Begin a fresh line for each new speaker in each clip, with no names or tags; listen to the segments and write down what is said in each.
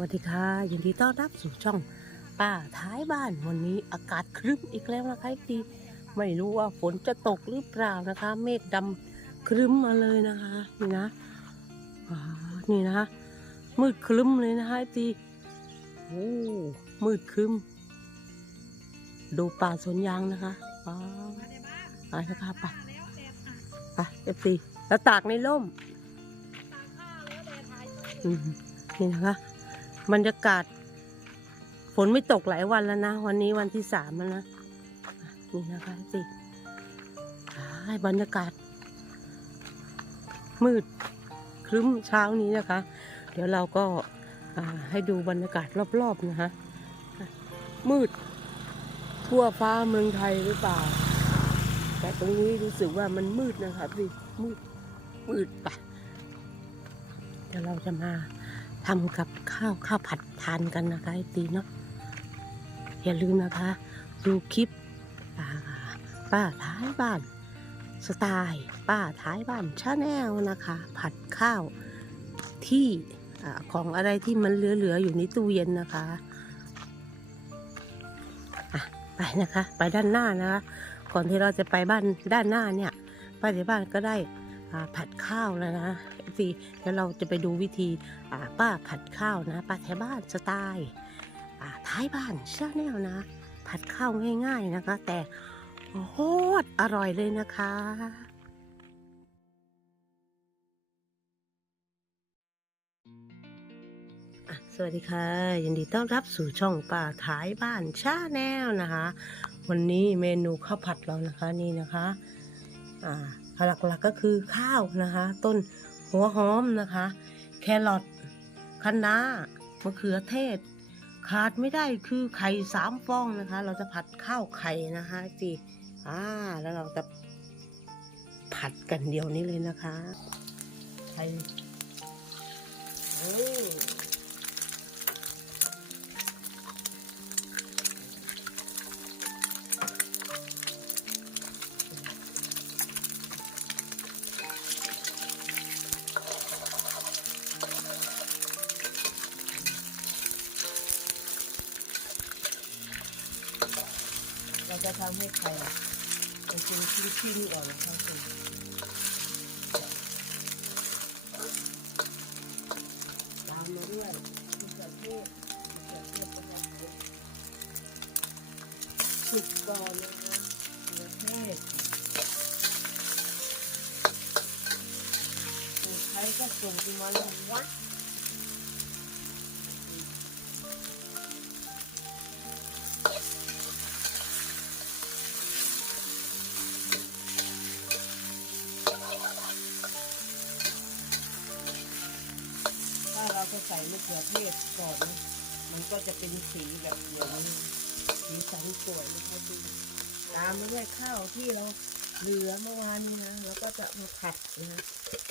วัสดีค่ะยินดีต้อนรับสู่ช่องป้าท้ายบ้านวันนี้อากาศครึ้มอีกแล้วนะคะทีไม่รู้ว่าฝนจะตกหรือเปล่านะคะ เมฆดำครึ้มมาเลยนะคะ นี่นะอ่านี่นะมืดครึ้มเลยนะคะทีโอ้มืดครึ้ม ดูป่าสวนยางนะคะว้าวไปนะคะไปไปเอฟซีแล้วตากในร่มอืมนี่นะคะ บรรยากาศ ฝนไม่ตกหลายวันแล้วนะ วันนี้วันที่สามแล้วนะ นี่นะคะสิให้บรรยากาศ มืดครึ้มเช้านี้นะคะ เดี๋ยวเราก็ให้ดูบรรยากาศรอบๆนะคะอะมืด ทั่วฟ้าเมืองไทยหรือเปล่า แต่ตรงนี้รู้สึกว่ามันมืดนะคะสิมืดมืดปะเดี๋ยวเราจะมา ทำกับข้าวข้าวผัดทานกันนะคะไอตีเนาะอย่าลืมนะคะ ดูคลิปป้าท้ายบ้านสไตล์ป้าท้ายบ้านชาแนลนะคะ ผัดข้าวที่ของอะไรที่มันเหลือๆอยู่ในตู้เย็นนะคะไปนะคะ ไปด้านหน้านะคะ ก่อนที่เราจะไปบ้านด้านหน้าเนี่ยป้าที่บ้านก็ได้ผัดข้าวแล้วนะ สิแล้วเราจะไปดูวิธีป้าผัดข้าวนะป้าแถวบ้านสไตล์ท้ายบ้านชาแนลนะ ผัดข้าวง่าย ๆนะคะ แต่โคตรอร่อยเลยนะคะสวัสดีค่ะยินดีต้อนรับสู่ช่องป่าท้ายบ้านชาแนลนะคะ วันนี้เมนูข้าวผัดเรานะคะนี่นะคะ อ่าหลักๆก็คือข้าวนะคะ ต้น หัวหอมนะคะ แครอทคะน้ามะเขือเทศ ขาดไม่ได้คือไข่สามฟองนะคะ เราจะผัดข้าวไข่นะคะจีอ่าแล้วเราจะผัดกันเดียวนี้เลยนะคะไข่ ทำให้ไข่เป็นชิ้นก่อนนะคะคุณตามมาด้วยมะเขือเทศมะเขือเทศก็จะเผ็ดสุกก่อนนะคะมะเขือเทศใครก็ส่งมาแล้ววัด ใส่มะเขือเทศก่อนมันก็จะเป็นสีแบบเหลืองสีสันสวยนะคะดูตามมาด้วยข้าวที่เราเหลือเมื่อวานนี้นะแล้วก็จะมาผัดนะ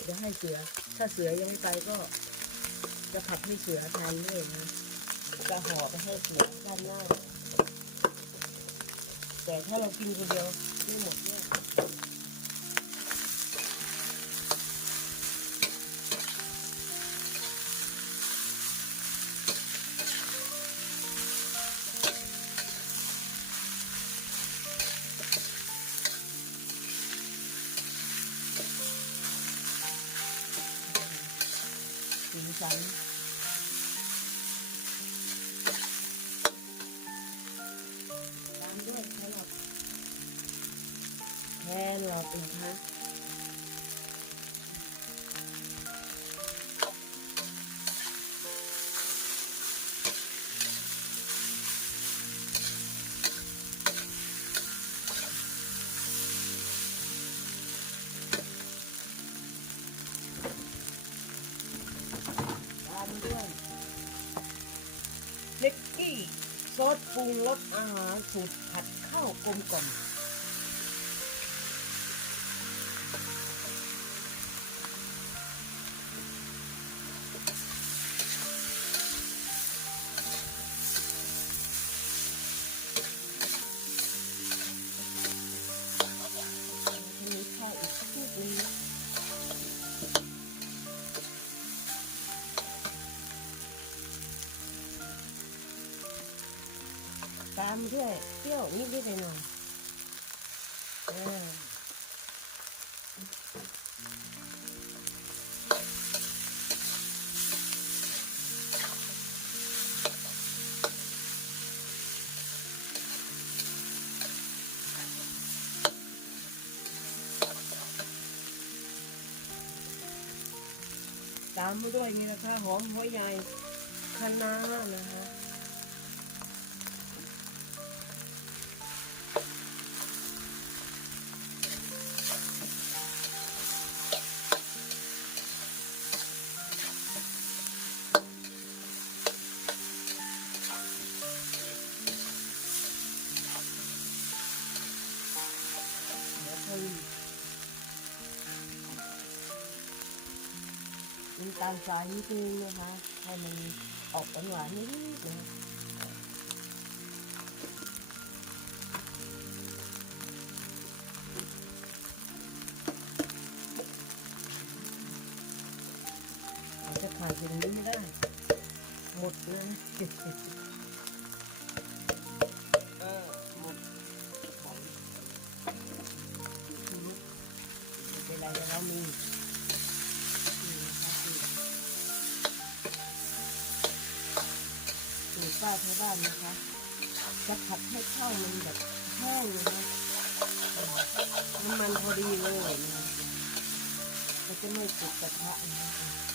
เดี๋ยวให้เสือ ถ้าเสือยังไม่ไปก็ จะผัดให้เสือทานด้วยนะจะห่อไปให้เสือด้านหน้าแต่ถ้าเรากินคนเดียวไม่หมด สันตามด้วยแครอทแครอทนะคะ สปรุงรสอาหารสูตรผัดข้าวกลมกล่อม ตามด้วยเปรี้ยวนิดนิดหน่อยน่อยเออตามมาด้วยนี่นะคะหอมหัวใหญ่คะน้านะคะ น้ำตาลทรายนิดนึงนะคะให้มันออกหวานๆนิดนึงจะขาดอย่างนี้ไม่ได้ หมดเลย สูตรป้าชาวบ้านนะคะ จะผัดให้ข้าวมันแบบแห้งเลยนะน้ำมันพอดีเลยนะมันจะไม่ติดกระทะนะคะ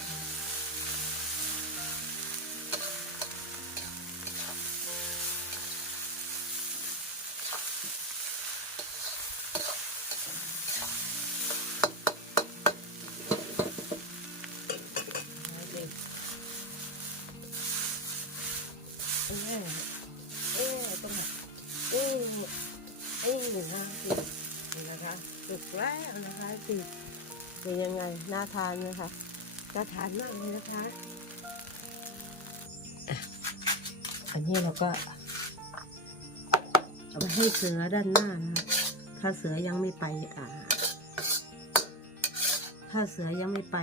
เอ๊ะนะสินี่นะคะสุกแล้วนะคะสิเป็นยังไงน่าทานนะคะน่าทานมากเลยนะคะอะอันนี้เราก็เอาไปให้เสือด้านหน้านะคะถ้าเสือยังไม่ไปอ่า ถ้าเสือยังไม่ไป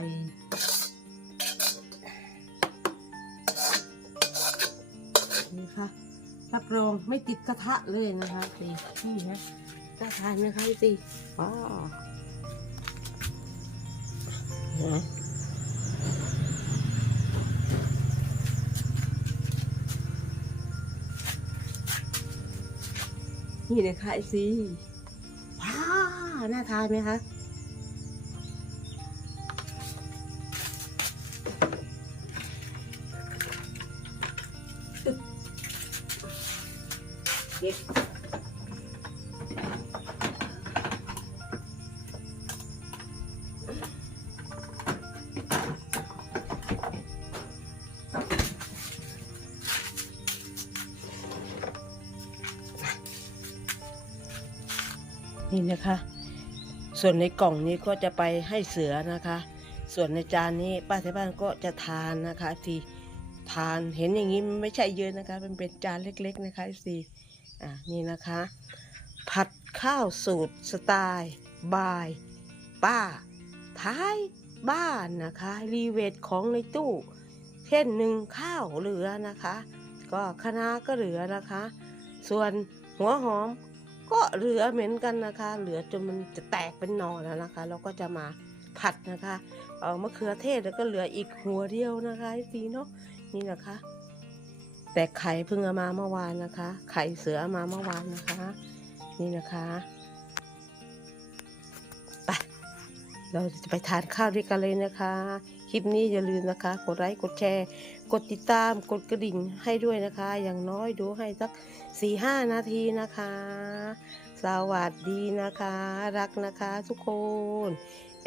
นี่ค่ะ รับรองไม่ติดกระทะเลยนะคะตีนี่นะน่าทานไหมคะตีว้าวนะนี่เลยค่ะไอซีว้าวน่าทานไหมคะ ก็บนี่นะคะ ส่วนในกล่องนี้ก็จะไปให้เสือนะคะ ส่วนในจานนี้ป้าที่บ้านก็จะทานนะคะทีทานเห็นอย่างนี้มันไม่ใช่เยอะนะคะ มันเป็นจานเล็ก ๆ นะคะสี อะนี่นะคะ ผัดข้าวสูตรสไตล์บายป้า ท้ายบ้านนะคะ รีเวทของในตู้ เช่นหนึ่งข้าวเหลือนะคะ ก็คะน้าก็เหลือนะคะ ส่วนหัวหอมก็เหลือเหมือนกันนะคะ เหลือจนมันจะแตกเป็นหนอแล้วนะคะ เราก็จะมาผัดนะคะ เอามะเขือเทศแล้วก็เหลืออีกหัวเดียวนะคะทีเนาะนี่นะคะ แต่ไข่เพิ่งเอามาเมื่อวานนะคะ ไข่เสือเอามาเมื่อวานนะคะ นี่นะคะไปเราจะไปทานข้าวด้วยกันเลยนะคะ คลิปนี้อย่าลืมนะคะ กดไลค์กดแชร์ กดติดตามกดกระดิ่งให้ด้วยนะคะ อย่างน้อยดูให้สักสี่ห้านาทีนะคะ สวัสดีนะคะ รักนะคะทุกคน